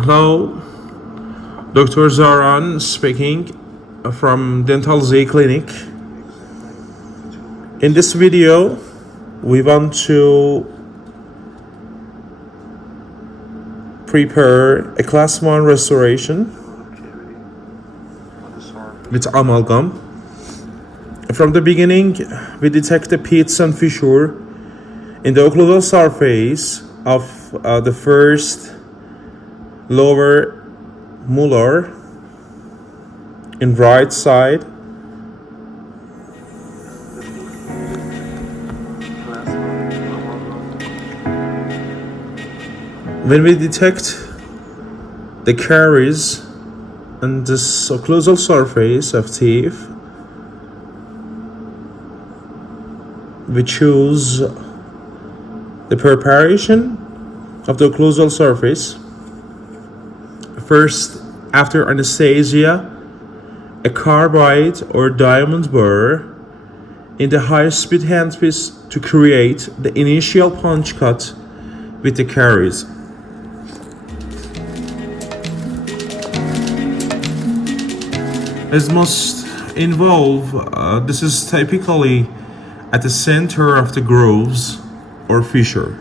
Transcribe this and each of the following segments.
Hello, Dr Zarean speaking from Dental Z Clinic. In this video, we want to prepare a class 1 restoration with amalgam. From the beginning, we detect the pits and fissure in the occlusal surface of the first lower molar in right side. When we detect the caries on this occlusal surface of teeth, we choose the preparation of the occlusal surface. First, after anesthesia, a carbide or diamond burr in the high-speed handpiece to create the initial punch cut with the caries. As must involve, this is typically at the center of the grooves or fissure.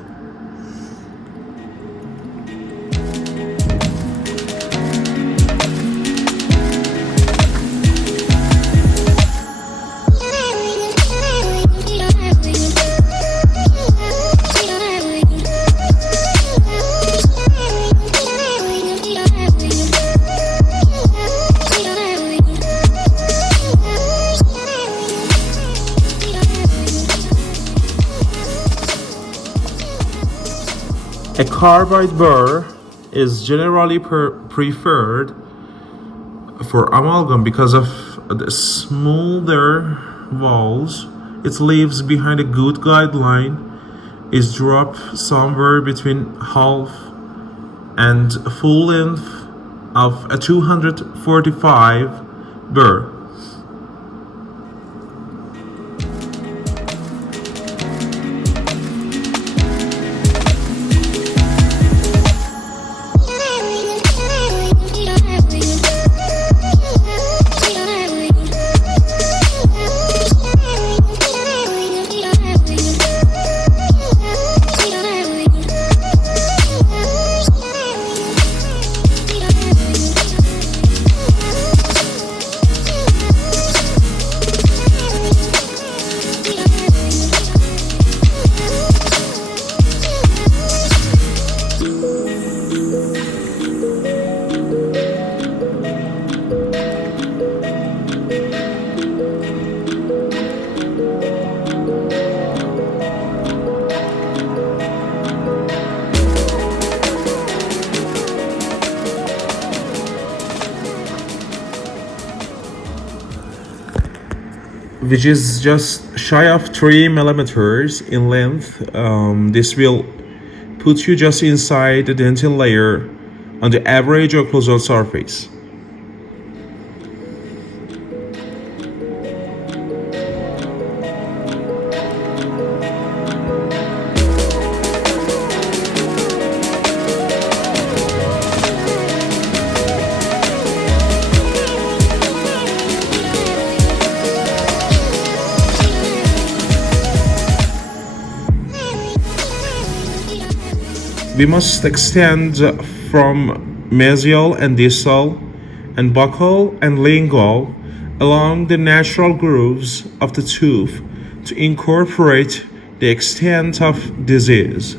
A carbide burr is generally preferred for amalgam because of the smoother walls. It leaves behind a good guideline is dropped somewhere between half and full length of a 245 burr. Which is just shy of 3 millimeters in length. This will put you just inside the dentin layer on the average occlusal surface. We must extend from mesial and distal and buccal and lingual along the natural grooves of the tooth to incorporate the extent of disease.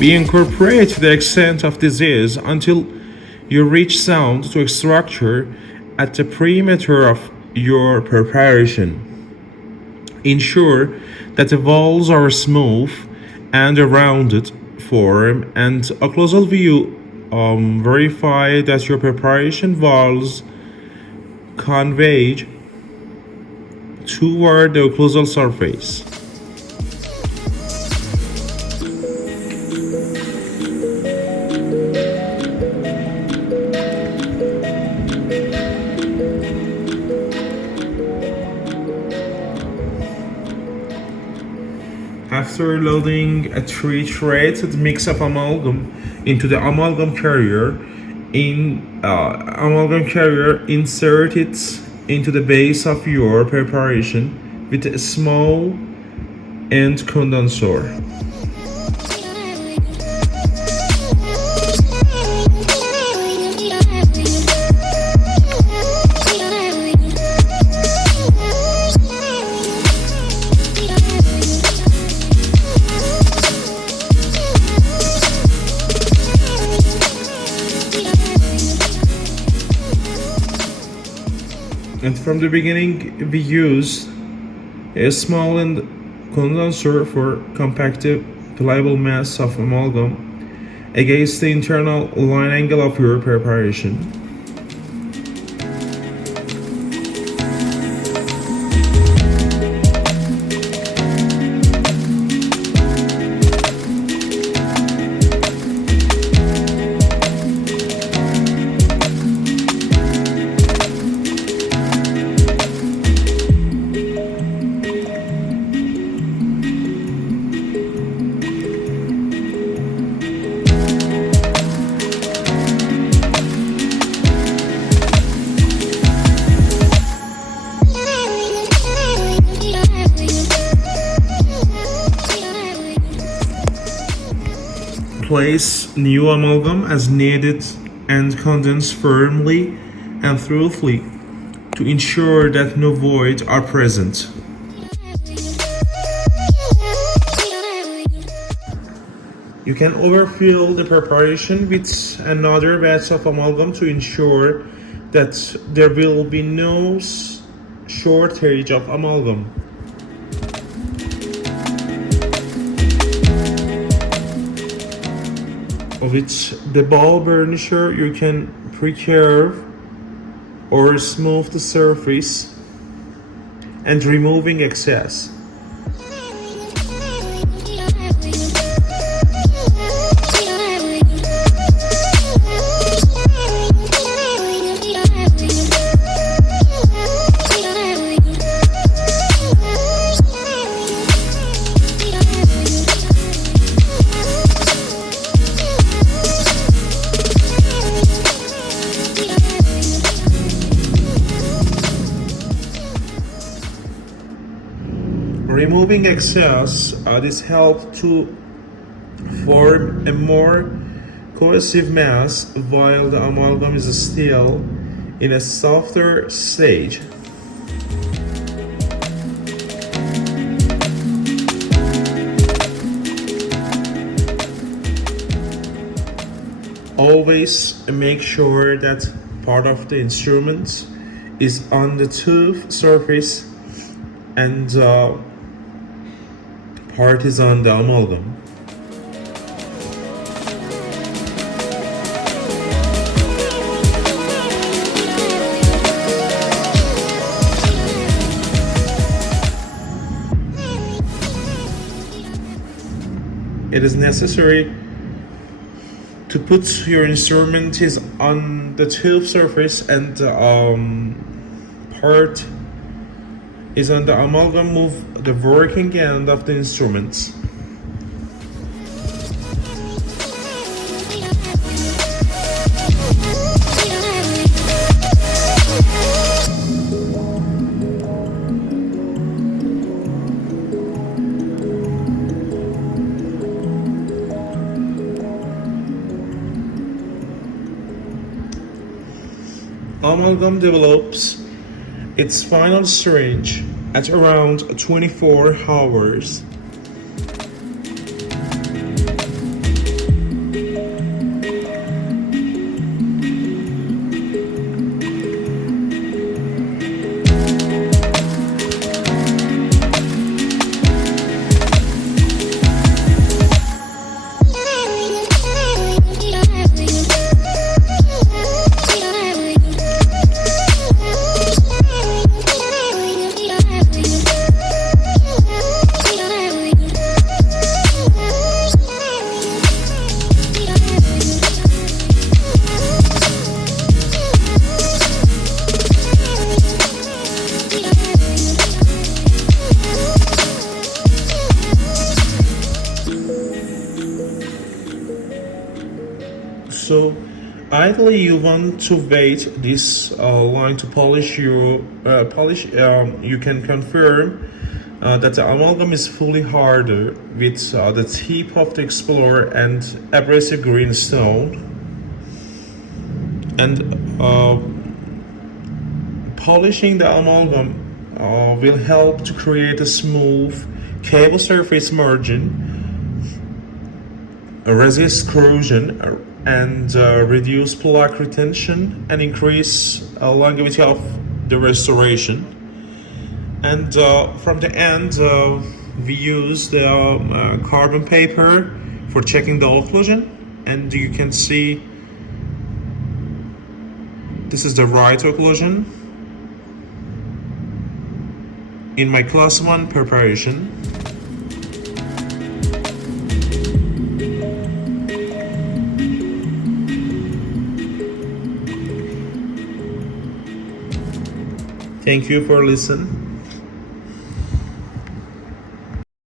We incorporate the extent of disease until you reach sound to a structure at the perimeter of your preparation. Ensure that the walls are smooth and a rounded form, and a closer view verify that your preparation walls converge toward the occlusal surface. After loading a three-threaded mix of amalgam into the amalgam carrier, insert it into the base of your preparation with a small end condenser. And from the beginning, we used a small end condenser for compacted pliable mass of amalgam against the internal line angle of your preparation. Place new amalgam as needed and condense firmly and thoroughly to ensure that no voids are present. You can overfill the preparation with another batch of amalgam to ensure that there will be no shortage of amalgam. With the ball burnisher, you can pre-curve or smooth the surface and removing excess. Removing excess, this helps to form a more cohesive mass while the amalgam is still in a softer stage. Always make sure that part of the instrument is on the tooth surface and part is on the amalgam. It is necessary to put your instrument is on the tooth surface and part is on the amalgam. Move the working end of the instruments. Amalgam develops its final strength at around 24 hours. So ideally you want to wait this line to polish your polish. You can confirm that the amalgam is fully harder with the tip of the explorer and abrasive green stone, and polishing the amalgam will help to create a smooth cable surface margin, resist corrosion, and reduce plaque retention and increase longevity of the restoration. And from the end, we use the carbon paper for checking the occlusion, and you can see this is the right occlusion in my class 1 preparation. Thank you for listening.